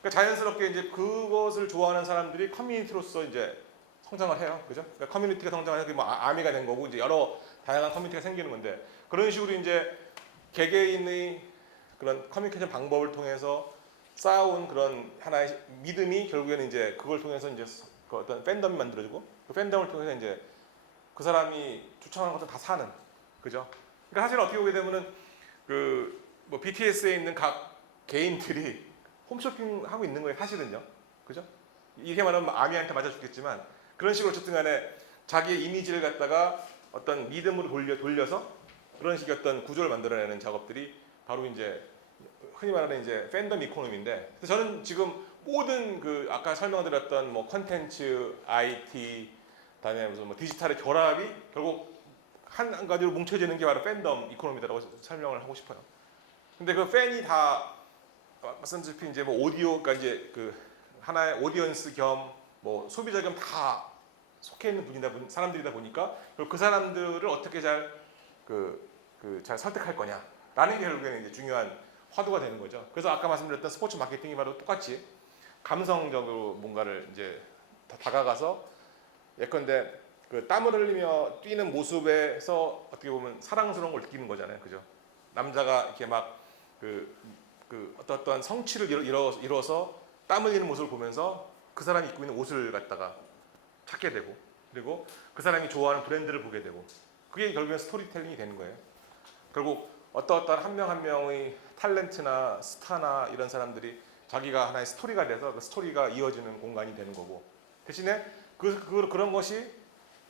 그러니까 자연스럽게 이제 그것을 좋아하는 사람들이 커뮤니티로서 이제 성장을 해요, 그죠? 그러니까 커뮤니티가 성장해서 뭐 아미가 된 거고 이제 여러 다양한 커뮤니티가 생기는 건데 그런 식으로 이제 개개인의 그런 커뮤니케이션 방법을 통해서 쌓아온 그런 하나의 믿음이 결국에는 이제 그걸 통해서 이제 그 어떤 팬덤이 만들어지고 그 팬덤을 통해서 이제 그 사람이 추천하는 것들 다 사는, 그죠? 그러니까 사실 어떻게 보게 되면은 그 뭐 BTS에 있는 각 개인들이 홈쇼핑 하고 있는 거예요, 사실은요, 그죠? 이렇게 말하면 아미한테 맞아 죽겠지만 그런 식으로 어쨌든 간에 자기의 이미지를 갖다가 어떤 믿음으로 돌려서 그런 식의 어떤 구조를 만들어내는 작업들이 바로 이제 흔히 말하는 이제 팬덤 이코노미인데, 그래서 저는 지금 모든 그 아까 설명드렸던 뭐 컨텐츠, IT, 그다음에 무슨 뭐 디지털의 결합이 결국 한 가지로 뭉쳐지는 게 바로 팬덤 이코노미다라고 설명을 하고 싶어요. 근데 그 팬이 다 말씀드렸다시피 이제 뭐 오디오, 그러니까 이제 그 하나의 오디언스 겸 뭐 소비자 겸 다 속해 있는 사람들이다 보니까 그 사람들을 어떻게 잘 잘 설득할 거냐라는 게 결국에는 이제 중요한 화두가 되는 거죠. 그래서 아까 말씀드렸던 스포츠 마케팅이 바로 똑같이 감성적으로 뭔가를 이제 다가가서 예컨대 그 땀을 흘리며 뛰는 모습에서 어떻게 보면 사랑스러운 걸 느끼는 거잖아요, 그죠? 남자가 이렇게 막 어떤 성취를 이뤄서 땀 흘리는 모습을 보면서 그 사람이 입고 있는 옷을 갖다가 찾게 되고 그리고 그 사람이 좋아하는 브랜드를 보게 되고 그게 결국엔 스토리텔링이 되는 거예요. 결국 어떤 한 명 한 명의 탤런트나 스타나 이런 사람들이 자기가 하나의 스토리가 돼서 그 스토리가 이어지는 공간이 되는 거고 대신에 그런 것이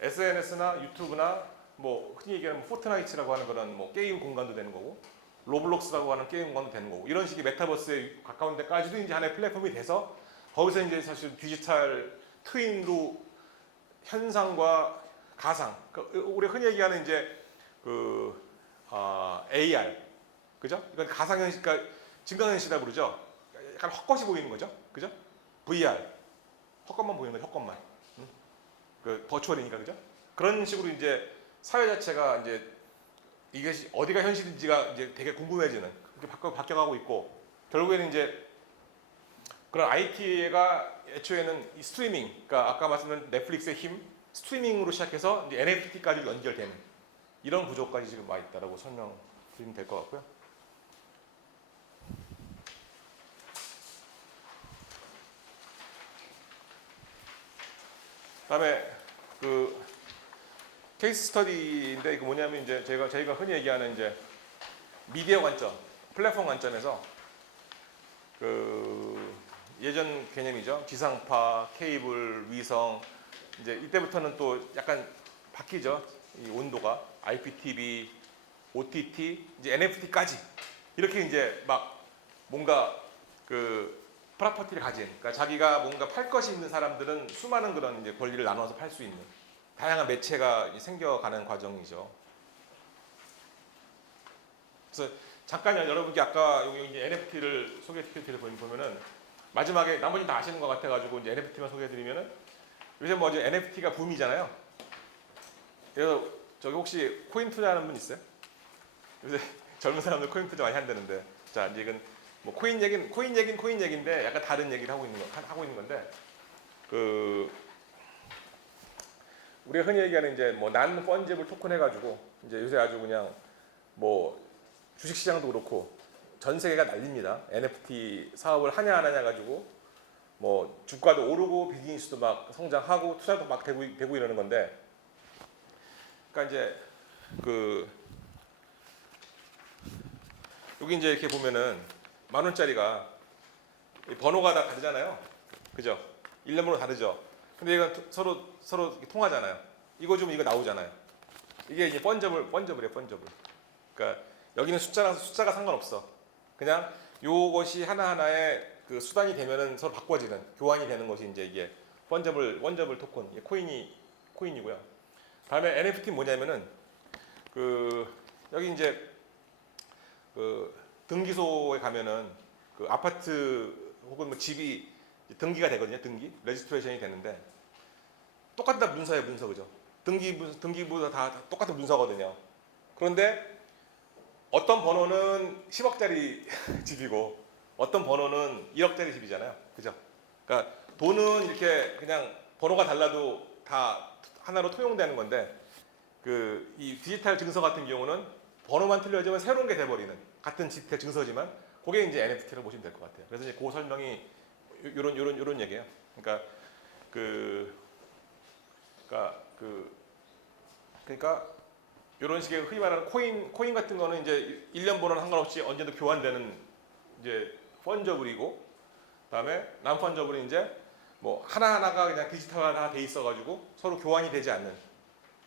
SNS나 유튜브나 뭐 흔히 얘기하는 포트나이트라고 하는 그런 뭐 게임 공간도 되는 거고 로블록스라고 하는 게임 공간도 되는 거고 이런 식의 메타버스에 가까운 데까지도 이제 하나의 플랫폼이 돼서 거기서 이제 사실 디지털 트윈도 현상과 가상, 우리 흔히 얘기하는 이제 AR, 그죠? 이건 가상현실, 그러니까 증강현실이라고 부르죠. 약간 헛것이 보이는 거죠, 그죠? VR, 헛것만 보이는 거죠, 헛것만. 그 버추얼이니까, 그죠? 그런 식으로 이제 사회 자체가 이제 이것이 어디가 현실인지가 이제 되게 궁금해지는 그렇게 바뀌어가고 있고 결국에는 이제 그런 IT가 애초에는 이 스트리밍, 그러니까 아까 말씀드린 넷플릭스의 힘, 스트리밍으로 시작해서 이제 NFT까지 연결되는 이런 구조까지 지금 와 있다라고 설명드리면 될 것 같고요. 그다음에 그 케이스 스터디인데 이거 뭐냐면 이제 저희가 흔히 얘기하는 이제 미디어 관점, 플랫폼 관점에서 그 예전 개념이죠. 지상파, 케이블, 위성 이제 이때부터는 또 약간 바뀌죠. 이 온도가 IPTV, OTT, 이제 NFT까지 이렇게 이제 막 뭔가 그 프로퍼티를 가진, 그러니까 자기가 뭔가 팔 것이 있는 사람들은 수많은 그런 이제 권리를 나눠서 팔 수 있는 다양한 매체가 생겨가는 과정이죠. 그래서 잠깐 여러분께 아까 여기 이제 NFT를 보면은 마지막에 나머지 다 아시는 것 같아가지고 이제 NFT만 소개해드리면은 요새 뭐 이제 NFT가 붐이잖아요. 그래서 저기 혹시 코인 투자하는 분 있어요? 요새 젊은 사람들 코인 투자 많이 한다는데, 자 이제 이건 뭐 코인 얘긴데 약간 다른 얘기를 하고 있는 건데 그 우리가 흔히 얘기하는 이제 뭐 난 펀지블 토큰 해가지고 이제 요새 아주 그냥 뭐 주식시장도 그렇고 전 세계가 난립니다. NFT 사업을 하냐 안 하냐 가지고 뭐 주가도 오르고 비즈니스도 막 성장하고 투자도 막 되고 이러는 건데, 그러니까 이제 그 여기 이제 이렇게 보면은 10,000원짜리가 번호가 다 다르잖아요, 그죠? 일련번호 다르죠. 근데 얘가 서로 통하잖아요. 이거 주면 이거 나오잖아요. 이게 이제 펀저블이에요, 펀저블. 그러니까 여기는 숫자가 상관없어. 그냥 요것이 하나하나의 그 수단이 되면은 서로 바꿔지는, 교환이 되는 것이 이제 이게 원저블 토큰, 이게 코인이고요. 다음에 NFT 뭐냐면은 그 여기 이제 그 등기소에 가면은 그 아파트 혹은 뭐 집이 등기가 되거든요. 레지스트레이션이 되는데 똑같다 문서예요, 문서, 그죠? 등기부도 다 똑같은 문서거든요. 그런데 어떤 어떤 번호는 10억짜리 집이고 어떤 번호는 1억짜리 집이잖아요. 그죠? 그러니까 돈은 이렇게 그냥 번호가 달라도 다 하나로 통용되는 건데 이 디지털 증서 같은 경우는 번호만 틀려지면 새로운 게 돼버리는 같은 디지털 증서지만 그게 이제 NFT라고 보시면 될 것 같아요. 그래서 이제 그 설명이 요런 얘기예요. 그러니까 그러니까 이런 식의 흔히 말하는 코인 같은 거는 이제 1년 번호는 상관없이 언제든 교환되는 이제 펀저블이고, 그다음에 난펀저블은 이제 뭐 하나하나가 그냥 디지털화 돼 있어가지고 서로 교환이 되지 않는,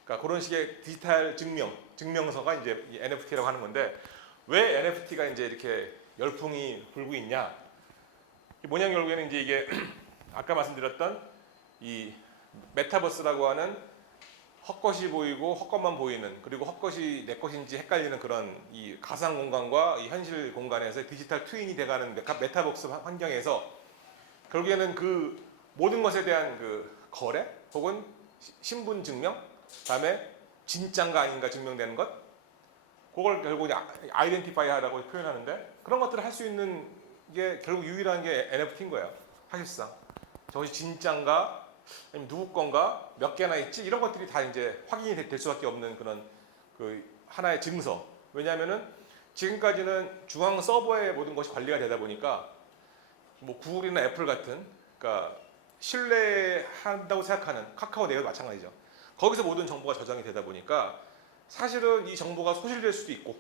그러니까 그런 식의 디지털 증명서가 이제 이 NFT라고 하는 건데, 왜 NFT가 이제 이렇게 열풍이 불고 있냐? 뭐냐면 결국에는 이제 이게 아까 말씀드렸던 이 메타버스라고 하는 헛것이 보이고 헛것만 보이는, 그리고 헛것이 내 것인지 헷갈리는 그런 이 가상 공간과 이 현실 공간에서 디지털 트윈이 돼가는 메타버스 환경에서 결국에는 그 모든 것에 대한 그 거래 혹은 신분 증명, 그다음에 진짜인가 아닌가 증명되는 것, 그걸 결국 아이덴티파이하라고 표현하는데, 그런 것들을 할 수 있는 게 결국 유일한 게 NFT인 거예요. 사실상 저것이 진짜인가 아니면 누구 건가 몇 개나 있지, 이런 것들이 다 이제 확인이 될 수밖에 없는 그런 그 하나의 증서. 왜냐하면은 지금까지는 중앙 서버에 모든 것이 관리가 되다 보니까 뭐 구글이나 애플 같은, 그러니까 신뢰한다고 생각하는 카카오 내외도 마찬가지죠. 거기서 모든 정보가 저장이 되다 보니까 사실은 이 정보가 소실될 수도 있고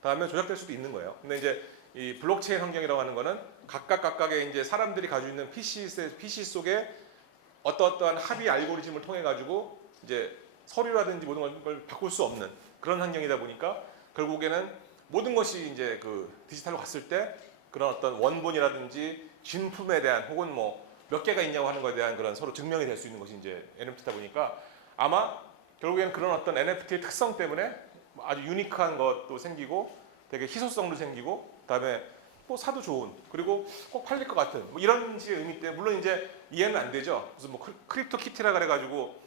다음에 조작될 수도 있는 거예요. 근데 이제 이 블록체인 환경이라고 하는 거는 각각의 이제 사람들이 가지고 있는 PC 속에 어떠한 합의 알고리즘을 통해 가지고 이제 서류라든지 모든 걸 바꿀 수 없는 그런 환경이다 보니까 결국에는 모든 것이 이제 그 디지털로 갔을 때 그런 어떤 원본이라든지 진품에 대한 혹은 뭐 몇 개가 있냐고 하는 것에 대한 그런 서로 증명이 될 수 있는 것이 이제 NFT다 보니까 아마 결국에는 그런 어떤 NFT의 특성 때문에 아주 유니크한 것도 생기고 되게 희소성도 생기고, 그다음에 뭐 사도 좋은, 그리고 꼭 팔릴 것 같은 뭐 이런 식의 의미 때문에, 물론 이제 이해는 안 되죠. 무슨 뭐 크립토 키티라 그래가지고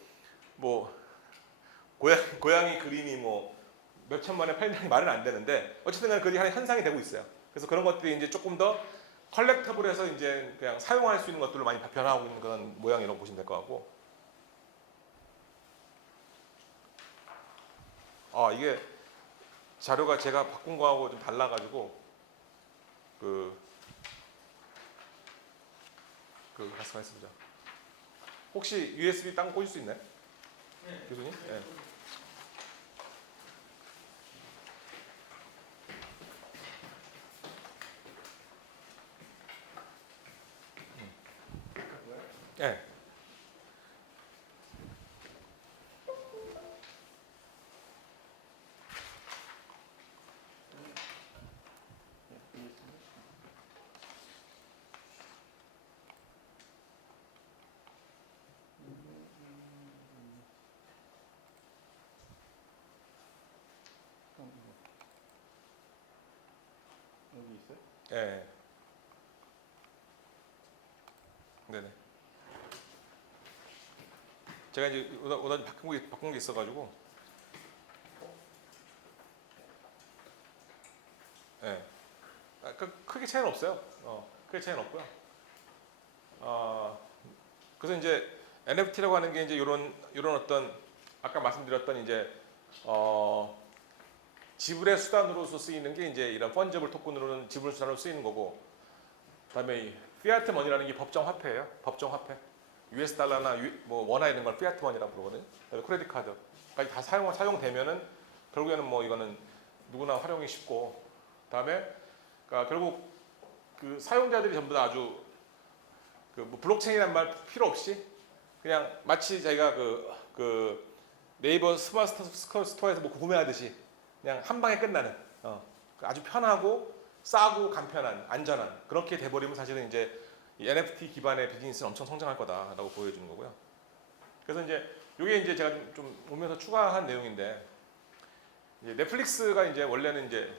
뭐 고양이 그림이 뭐 몇천만에 팔린다는 말은 안 되는데, 어쨌든 간에 그게 하나의 현상이 되고 있어요. 그래서 그런 것들이 이제 조금 더 컬렉터블해서 이제 그냥 사용할 수 있는 것들로 많이 변화하고 있는 그런 모양이라고 보시면 될 것 같고, 이게 자료가 제가 바꾼 거하고 좀 달라가지고 말씀하셨습니다. 혹시 USB 땅 꽂을 수 있나요? 네. 교수님? 네. 네. 여기 있어요? 네. 네네. 제가 이제 오늘 바꾼 게 있어가지고, 네. 크게 차이는 없어요. 크게 차이는 없고요. 그래서 이제 NFT라고 하는 게 이제 이런 어떤 아까 말씀드렸던 이제 지불의 수단으로서 쓰이는 게 이제 이런 펀저블 토큰으로는 지불 수단으로 쓰이는 거고, 그다음에 이 피아트 머니라는 게 법정 화폐예요. 법정 화폐. US 달러나 뭐 원화 이런 걸 피아트 머니라고 부르거든요. 그다음에 크레딧 카드까지 다 사용되면은 결국에는 뭐 이거는 누구나 활용이 쉽고, 그다음에 그러니까 결국 그 사용자들이 전부 다 아주 뭐 블록체인이란 말 필요 없이 그냥 마치 자기가 그 네이버 스마트 스토어에서 뭐 구매하듯이 그냥 한 방에 끝나는 아주 편하고 싸고 간편한 안전한, 그렇게 돼버리면 사실은 이제 이 NFT 기반의 비즈니스는 엄청 성장할 거다라고 보여주는 거고요. 그래서 이제 이게 이제 제가 좀 오면서 추가한 내용인데, 이제 넷플릭스가 이제 원래는 이제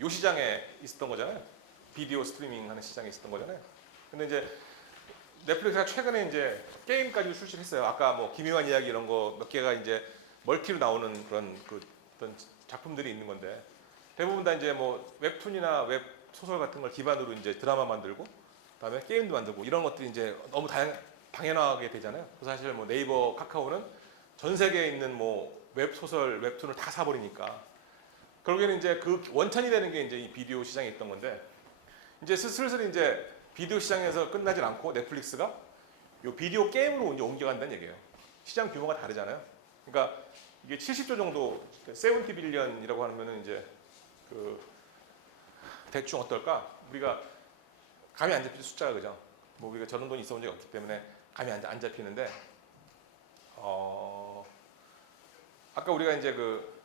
요 시장에 있었던 거잖아요. 비디오 스트리밍 하는 시장에 있었던 거잖아요. 근데 이제 넷플릭스가 최근에 이제 게임까지 출시를 했어요. 아까 뭐 기묘한 이야기 이런 거 몇 개가 이제 멀티로 나오는 그런 어떤 작품들이 있는 건데, 대부분 다 이제 뭐 웹툰이나 웹 소설 같은 걸 기반으로 이제 드라마 만들고 그다음에 게임도 만들고 이런 것들이 이제 너무 당연하게 되잖아요. 사실 뭐 네이버, 카카오는 전 세계에 있는 뭐 웹 소설, 웹툰을 다 사버리니까 결국에는 이제 그 원천이 되는 게 이제 이 비디오 시장에 있던 건데 이제 슬슬 이제 비디오 시장에서 끝나질 않고 넷플릭스가 요 비디오 게임으로 이제 옮겨간다는 얘기예요. 시장 규모가 다르잖아요. 그러니까 이게 70조 정도, 70 빌리언이라고 하면은 이제 그 대충 어떨까? 우리가 감이 안 잡히는 숫자가 그죠? 뭐 우리가 저런 돈이 있어본 적이 없기 때문에 감이 안 잡히는데 아까 우리가 이제 그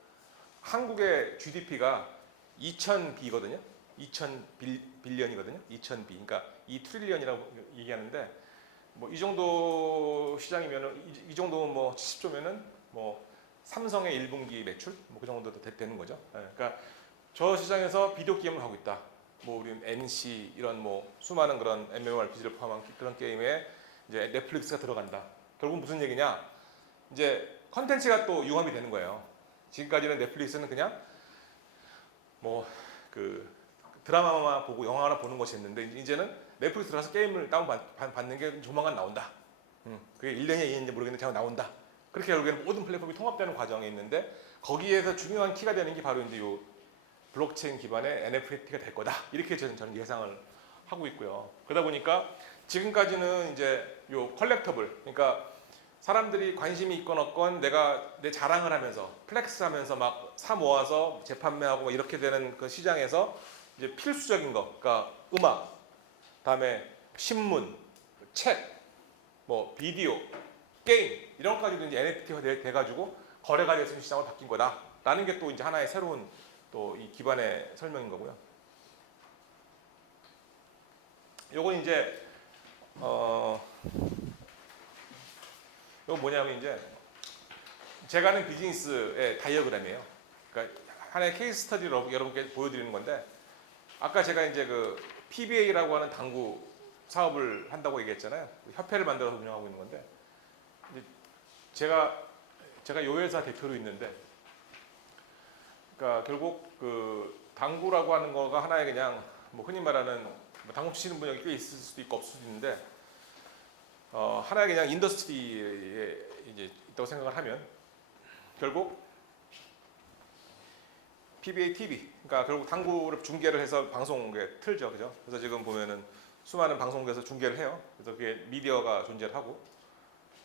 한국의 GDP가 2000비거든요. 2000 빌리언이거든요. 2000비. 그러니까 2트릴리언이라고 얘기하는데 뭐 이 정도 시장이면은 이 정도 뭐 70조면은 뭐 삼성의 1분기 매출 뭐 그 정도 되는 거죠. 그러니까 저 시장에서 비디오 게임을 하고 있다. 뭐 우리 NC 이런 뭐 수많은 그런 MMORPG를 포함한 그런 게임에 이제 넷플릭스가 들어간다. 결국 무슨 얘기냐? 이제 컨텐츠가 또 융합이 되는 거예요. 지금까지는 넷플릭스는 그냥 뭐 그 드라마만 보고 영화나 보는 것이었는데 이제는 넷플릭스 들어가서 게임을 다운 받는 게 조만간 나온다. 그게 1년이 2년인지 모르겠는데 그냥 나온다. 그렇게 결국에는 모든 플랫폼이 통합되는 과정에 있는데 거기에서 중요한 키가 되는 게 바로 이제 요 블록체인 기반의 NFT가 될 거다. 이렇게 저는 예상을 하고 있고요. 그러다 보니까 지금까지는 이제 요 컬렉터블, 그러니까 사람들이 관심이 있건 없건 내가 내 자랑을 하면서 플렉스하면서 막 사 모아서 재판매하고 막 이렇게 되는 그 시장에서 이제 필수적인 거, 그러니까 음악, 다음에 신문, 책, 뭐 비디오, 게임 이런 것까지도 이제 NFT가 돼가지고 거래가 될 수 있는 시장으로 바뀐 거다라는 게 또 이제 하나의 새로운 또 이 기반의 설명인 거고요. 요건 이제 이거 뭐냐면 이제 제가 하는 비즈니스의 다이어그램이에요. 그러니까 하나의 케이스 스터디로 여러분께 보여드리는 건데 아까 제가 이제 그 PBA라고 하는 당구 사업을 한다고 얘기했잖아요. 협회를 만들어서 운영하고 있는 건데 이제 제가 요 회사 대표로 있는데 그러니까 결국 그 당구라고 하는 거가 하나의 그냥 뭐 흔히 말하는 뭐 당구 치시는 분이 여기 꽤 있을 수도 있고 없을 수도 있는데 하나의 그냥 인더스트리에 이제 있다고 생각을 하면 결국 PBA TV, 그러니까 결국 당구를 중계를 해서 방송에 틀죠, 그죠? 그래서 지금 보면은 수많은 방송국에서 중계를 해요. 그래서 그게 미디어가 존재를 하고,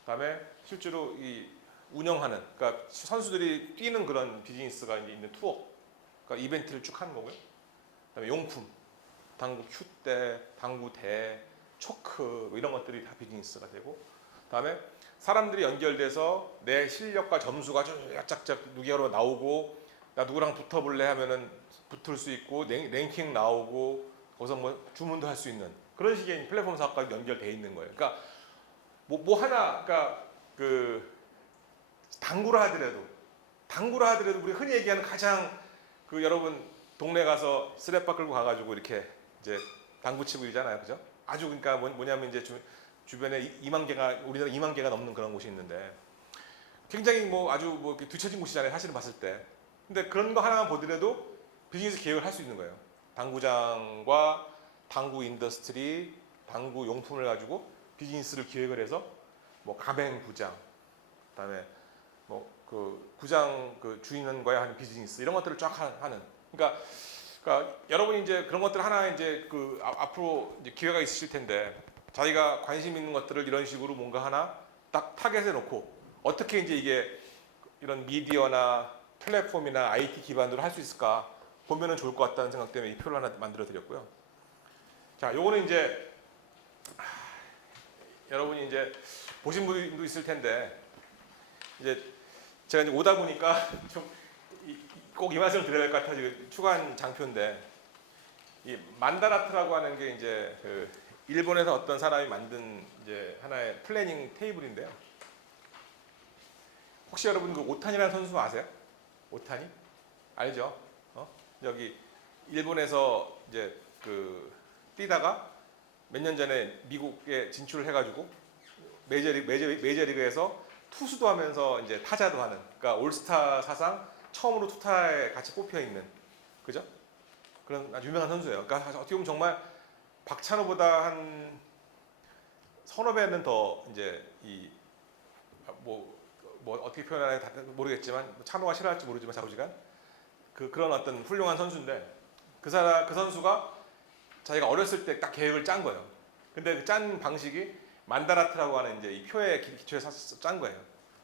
그다음에 실제로 이 운영하는, 그러니까 선수들이 뛰는 그런 비즈니스가 이제 있는 투어, 그러니까 이벤트를 쭉 하는 거고요. 그다음에 용품, 당구 큐대, 당구대, 초크 뭐 이런 것들이 다 비즈니스가 되고, 그다음에 사람들이 연결돼서 내 실력과 점수가 쫙쫙 누기로 나오고 나 누구랑 붙어볼래 하면은 붙을 수 있고 랭킹 나오고 거기서 뭐 주문도 할 수 있는 그런 식의 플랫폼 사업과 연결돼 있는 거예요. 그러니까 뭐 하나 그러니까 그 당구라 하더라도 우리 흔히 얘기하는 가장 그 여러분 동네 가서 스냅바 끌고 가가지고 이렇게 이제 당구 치고 이러잖아요, 그죠? 아주 그러니까 뭐냐면 이제 주변에 2만 개가 우리나라 2만 개가 넘는 그런 곳이 있는데 굉장히 뭐 아주 뭐 이렇게 뒤처진 곳이잖아요, 사실은 봤을 때. 근데 그런 거 하나만 보더라도 비즈니스 계획을 할 수 있는 거예요. 당구장과 당구 인더스트리, 당구 용품을 가지고 비즈니스를 기획을 해서 뭐 가맹 구장, 그다음에 뭐 그 구장 그 주인과의 하는 비즈니스 이런 것들을 쫙 하는. 그러니까 여러분이 이제 그런 것들 하나 이제 그 앞으로 이제 기회가 있으실 텐데 자기가 관심 있는 것들을 이런 식으로 뭔가 하나 딱 타겟에 놓고 어떻게 이제 이게 이런 미디어나 플랫폼이나 IT 기반으로 할 수 있을까 보면은 좋을 것 같다는 생각 때문에 이 표를 하나 만들어 드렸고요. 자, 요거는 이제 여러분이 이제 보신 분도 있을 텐데 이제 제가 이제 오다 보니까 좀 꼭 이 말씀을 드려야 될 것 같아서 추가한 장표인데 이 만다라트라고 하는 게 이제 그 일본에서 어떤 사람이 만든 이제 하나의 플래닝 테이블인데요. 혹시 여러분 그 오타니라는 선수 아세요? 오타니? 알죠? 여기 일본에서 이제 그 뛰다가 몇 년 전에 미국에 진출을 해가지고 메이저리그에서 투수도 하면서 이제 타자도 하는, 그러니까 올스타 사상 처음으로 투타에 같이 뽑혀 있는 그죠? 그런 아주 유명한 선수예요. 그러니까 어떻게 보면 정말 박찬호보다 한 서너 배는 더 이제 뭐 어떻게 표현하는지 모르겠지만 찬호가 싫어할지 모르지만 자우지간 그런 어떤 훌륭한 선수인데 그 선수가 자기가 어렸을 때 딱 계획을 짠 거예요. 근데 그 짠 방식이 만다라트라고 하는 이제 이 표의 기초에 짠 거예요.